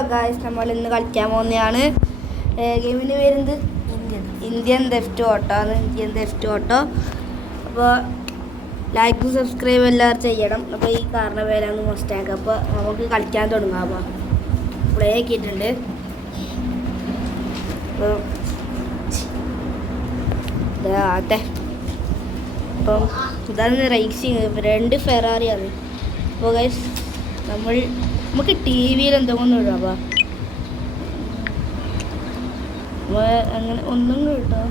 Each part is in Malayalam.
ഗായ്സ് നമ്മൾ ഇന്ന് കളിക്കാൻ പോകുന്നതാണ്. ഗെയിമിന് വരുന്നത് ഇന്ത്യൻ തെഫ്റ്റ് ഓട്ടോ ആണ്. Indian theft auto. അപ്പോൾ ലൈക്കും സബ്സ്ക്രൈബ് എല്ലാവരും ചെയ്യണം. അപ്പോൾ ഈ കാറിൻ്റെ പേരാണ് മസ്റ്റാഗ്. അപ്പോൾ നമുക്ക് കളിക്കാൻ തുടങ്ങാം. അപ്പോൾ പ്ലേ ആക്കിയിട്ടുണ്ട്. അപ്പോൾ ആട്ടെ. അപ്പം ഇതാണ് റേസിങ്. 2 ഫെറാറിയാണ്. അപ്പോൾ ഗൈസ് നമുക്ക് ടി വിയിൽ എന്തെങ്കിലും ഇടാം. അങ്ങനെ ഒന്നും കിട്ടോ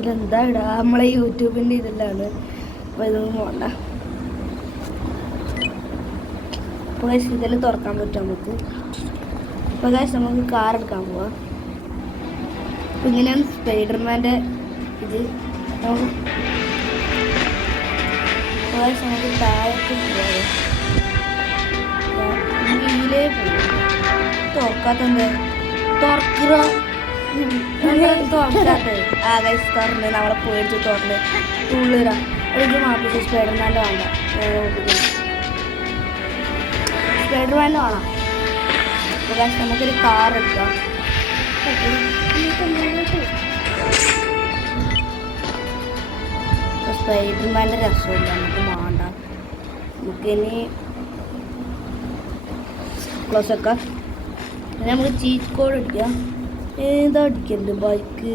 ഇതെന്താ ഇടാ, നമ്മളെ യൂട്യൂബിൻ്റെ ഇതിലാണ്. അപ്പോൾ ഇതൊന്നും വേണ്ട. അപ്പോൾ ഗൈസ് ഇതിൽ തുറക്കാൻ പറ്റും നമുക്ക്. അപ്പോൾ ഗൈസ് നമുക്ക് കാർ എടുക്കാൻ പോവാം. അപ്പോൾ ഇങ്ങനെയാണ് സ്പൈഡർമാൻ്റെ ഇത്. നമുക്ക് താഴേക്ക് പോവാം. ഇതിലേ പോകും. തുറക്കാത്തത് തുറക്കുക തുറക്കാത്തത് തുറന്ന് നമ്മളെ പേടിച്ച് തുറന്ന് ഉള്ളിടാം. ഇത് മാപ്പിച്ച് സ്പൈഡർമാൻ്റെ വേണ്ട. സ്പൈഡർമാൻ്റെ വേണം. അപ്പോൾ നമുക്കൊരു കാർ എടുക്കാം. സ്പൈഡർമാൻ്റെ രസമില്ല, നമുക്ക് വേണ്ട. നമുക്കിനി ക്ലോസ് വെക്കാം. പിന്നെ നമുക്ക് ചീറ്റ് കോഡ് അടിക്കാം. ഏതാ അടിക്കണ്ട്? ബൈക്ക്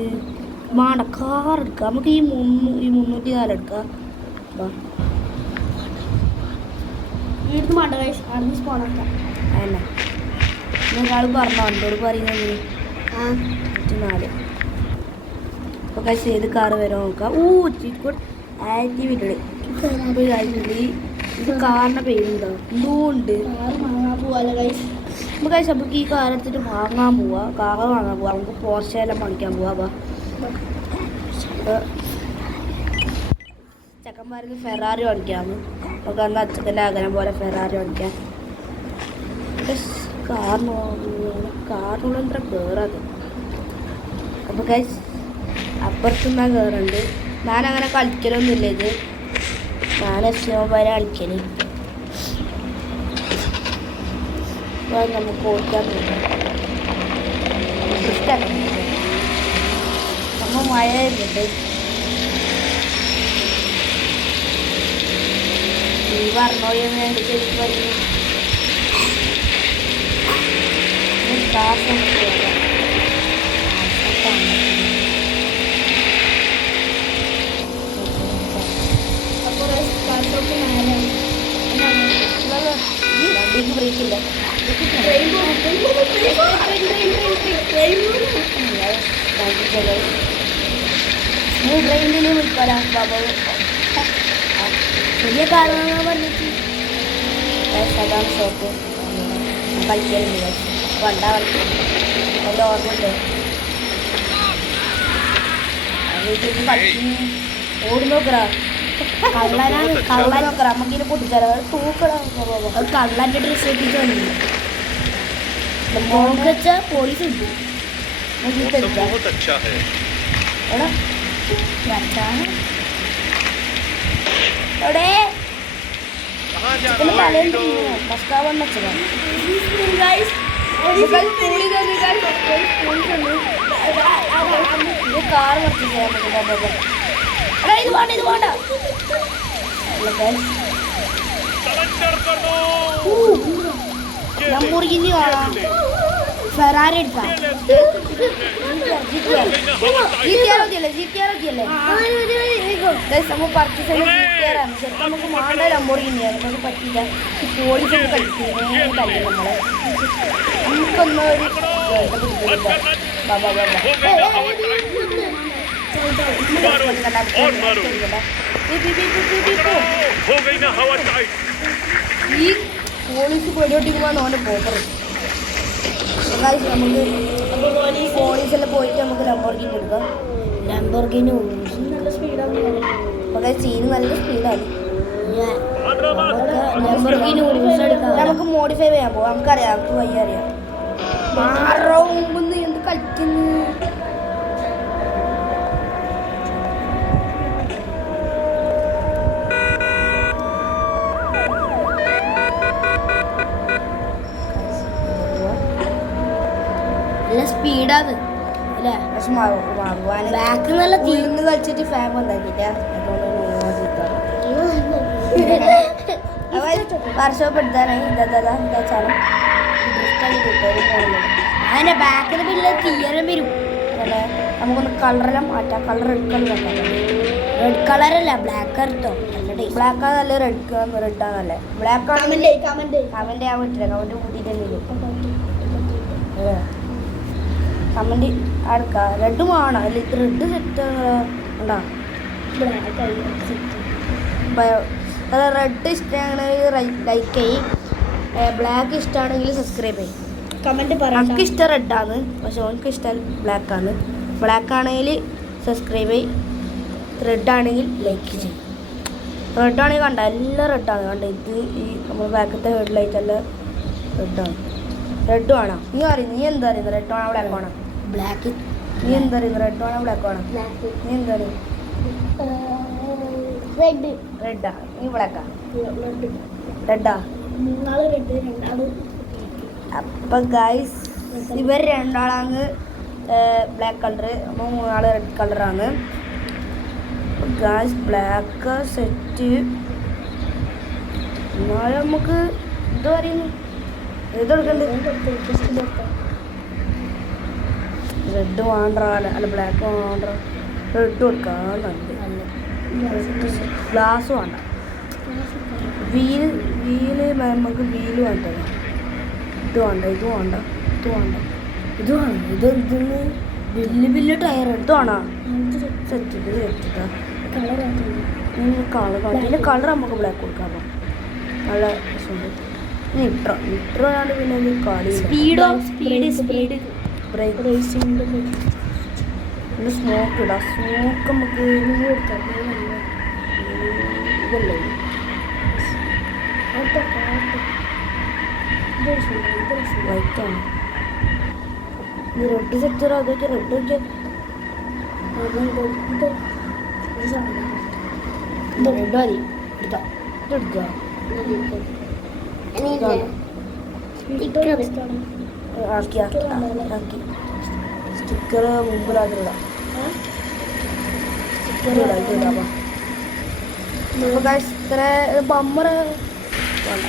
വേണ്ട, കാർ എടുക്കാം. നമുക്ക് ഈ 304 എടുക്കാം. വീട്ടിൽ വേണ്ട അടുത്ത് സ്പോണാക്കാം. അതന്നെ ഒരാൾ പറഞ്ഞോ എന്തോട് പറയുന്നത് 4. അപ്പോൾ കഴിച്ച് ഏത് കാറ് വരാൻ നോക്കാം. Cheat code activated. ഇത് കാറിൻ്റെ പേരുണ്ടോ എന്തോ ഉണ്ട്. നമുക്ക് ഈ കാർ എടുത്തിട്ട് വാങ്ങാൻ പോവാം. കാർ വാങ്ങാൻ പോവാം. നമുക്ക് പോർച്ചയെല്ലാം പണിക്കാൻ പോവാം. ചെക്കന്മാർക്ക് ഫെറാറി ഓടിക്കാമെന്ന് നമുക്ക് അന്ന് അച്ഛൻ്റെ ആഗ്രഹം പോലെ ഫെറാറി ഓടിക്കാം. കാറിനുള്ള എത്ര കയറാത്. അപ്പോൾ ഗൈസ് അപ്പുറത്തുനിന്നാ കയറുണ്ട്. ഞാനങ്ങനെ കളിക്കലൊന്നുമില്ല. ഇത് ഞാൻ വരെ കളിക്കല്. നമുക്ക് ഓടിക്കാൻ പറ്റും. നമ്മൾ മഴ വരുന്നുണ്ട്. നീ പറഞ്ഞോളിയെന്ന് എനിക്ക് പറഞ്ഞു. വണ്ടിക്ക് ബ്രേക്കില്ല. ട്രെയിനിൽ വിളിക്കാനാ വലിയ കാരണം പറഞ്ഞിട്ട് അതാണ് ഷോപ്പ് കളിക്കലുണ്ട്. വണ്ട കളിക്കും അതിൻ്റെ ഓർമ്മയുണ്ട്. ഓടി നോക്കറാ കള്ളനൊക്കെ നമുക്കിനെ പൊട്ടിച്ചാലോ തൂക്കണം. കള്ളൻ്റെ ഡ്രസ്സ് എത്തിച്ച് വന്നു മോങ്കച്ച പോലീസ് ഉണ്ട്. എവിടെ തലേന്ന് മസ്കാവൺ വെച്ചതാണ്. കാർ ഇത് വേണ്ട ഇത് വേണ്ട. ലംബോർഗിനി വേണം. ഫെറാറി എടുക്കാം. നമുക്ക് പർച്ചേസ് ജിറ്റിആറാണ്. ശരിക്കും നമുക്ക് വേണ്ട ലംബോർഗിനിയാണ്. നമുക്ക് പറ്റില്ല. പോലീസ് കളിക്കുന്നത് നമ്മളെ നമുക്കൊന്നും ഈ പോലീസ് പേടിയോട്ടിക്കുമ്പോൾ അവൻ്റെ പോപ്പർ. നമുക്ക് പോലീസെല്ലാം പോയിട്ട് നമുക്ക് ലംബോർഗിനി എടുക്കാം. ലംബോർഗിനി നല്ല സ്പീഡാണ്. അപ്പോൾ സീന് നല്ല സ്പീഡാണ്. ലംബോർഗിനി നമുക്ക് മോഡിഫൈ ചെയ്യാൻ പോകാം. നമുക്കറിയാം, നമുക്ക് വയ്യ അറിയാം. മാറോ മുമ്പ് എന്ത് കളിക്കുന്നു. നല്ല സ്പീഡാണ് അല്ലേ? പക്ഷെ വാങ്ങുവാൻ ബാക്ക് നല്ല തീർന്ന് കളിച്ചിട്ട് ഫാൻ ഉണ്ടാക്കിയില്ല. വർഷോപ്പ് എടുത്താനായി ഇതാച്ചാലും അതിന്റെ ബാക്കിൽ പിന്നെ തീയരം വരും. അല്ലേ നമുക്കൊന്ന് കളറെല്ലാം മാറ്റാം. കളർ റെഡ് കളർ റെഡ് കളറല്ല ബ്ലാക്ക് എടുത്തോ. ബ്ലാക്ക് ആണല്ലേ റെഡ് ആണല്ലേ? ബ്ലാക്ക് ആണെങ്കിൽ കമന്റ് ചെയ്യാൻ പറ്റില്ല. കമന്റ് കൂട്ടിയിട്ടെങ്കിലും കമന്റ് അടുക്കാം. റെഡ് വേണം അല്ല ഇത് റെഡ് സെറ്റ് ഉണ്ടോ? റെഡ് ഇഷ്ടമാണെങ്കിൽ ലൈക്ക് ചെയ്യും. ബ്ലാക്ക് ഇഷ്ടമാണെങ്കിൽ സബ്സ്ക്രൈബ് ചെയ്യും. കമന്റ് എനിക്ക് ഇഷ്ടം റെഡാണ് പക്ഷെ ഓനക്ക് ഇഷ്ടം ബ്ലാക്ക് ആണ്. ബ്ലാക്ക് ആണെങ്കിൽ സബ്സ്ക്രൈബ് ചെയ്യും. റെഡ് ആണെങ്കിൽ ലൈക്ക് ചെയ്യും. റെഡ് ആണെങ്കിൽ കണ്ട എല്ലാം റെഡാണ്. കണ്ട ഇത് ഈ നമ്മൾ ബാക്കത്തെ ഹെഡ് ലൈറ്റ് എല്ലാം റെഡാണ്. റെഡ് വേണം. നീ എന്താ അറിയുന്നത്? റെഡ് വേണം ബ്ലാക്ക് വേണം? ബ്ലാക്ക്. നീ എന്താ അറിയുന്നത്? റെഡ് വേണം ബ്ലാക്ക് വേണം? നീ എന്താ അറിയുന്നത്? റെഡാ? നീ ബ്ലാക്കാ? റെഡാ? അപ്പം ഗൈസ് ഇവർ രണ്ടാളാണ് ബ്ലാക്ക് കളർ. അപ്പോൾ മൂന്നാൾ റെഡ് കളറാണ്. Guys black set. എന്നാലും നമുക്ക് ഇത് പറയുന്നു ഇതെടുക്കണ്ട്. റെഡ് വേണ്ട അല്ല ബ്ലാക്ക് വേണ്ട. റെഡ് കൊടുക്കാം. ഗ്ലാസ് വേണ്ട. വീല് നമുക്ക് വീല് വേണ്ടത്. ഇത് വേണ്ട ഇത് വേണ്ട ഇത് വേണ്ട ഇത് വേണം. ഇത് ഇതിന് വലിയ ടയർ ഇത് വേണോ? സെറ്റ് ഇത് സെറ്റിട്ടാ കളർ കളർ നമുക്ക് ബ്ലാക്ക് കൊടുക്കാം. നല്ല രസമുണ്ട്. ഇട്രോ ആണ് പിന്നെ കളി സ്പീഡ് ബ്രേക്ക് റേസിംഗ് പിന്നെ സ്മോക്ക് ഇടാം. സ്മോക്ക് നമുക്ക് ഇതല്ലേ വൈറ്റാണ്. ഈ റെഡ് സെക്ടർ അതൊക്കെ റെഡ് ഒക്കെ റെഡ് മതി. എടുക്കാം ഇതെടുക്കുക. ആക്കി സ്റ്റിക്കർ മുമ്പിലാക്കിടാം. സ്റ്റിക്കർ ഇടാം. ഇതിടാം. അപ്പോൾ ഇത്ര ബമ്മർ വേണ്ട.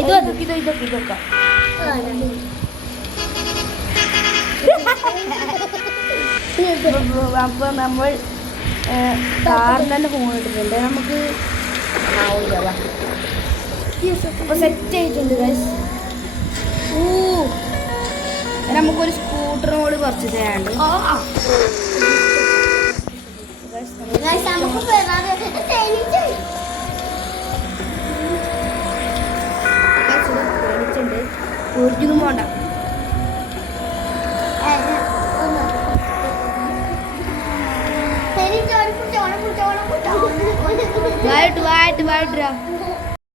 ഇതൊക്കെ അപ്പൊ നമ്മൾ കാറിന് തന്നെ ഫോൺ ഇട്ടിട്ടുണ്ട്. നമുക്ക് അപ്പൊ സെറ്റ് ആയിട്ടുണ്ട് ഗൈസ്. നമുക്കൊരു സ്കൂട്ടറിനോട് പർച്ചേസ് ചെയ്യാനുണ്ട്. പേടിച്ചുണ്ട്. പേടിക്കൊന്നും വേണ്ട. വായിട്ട്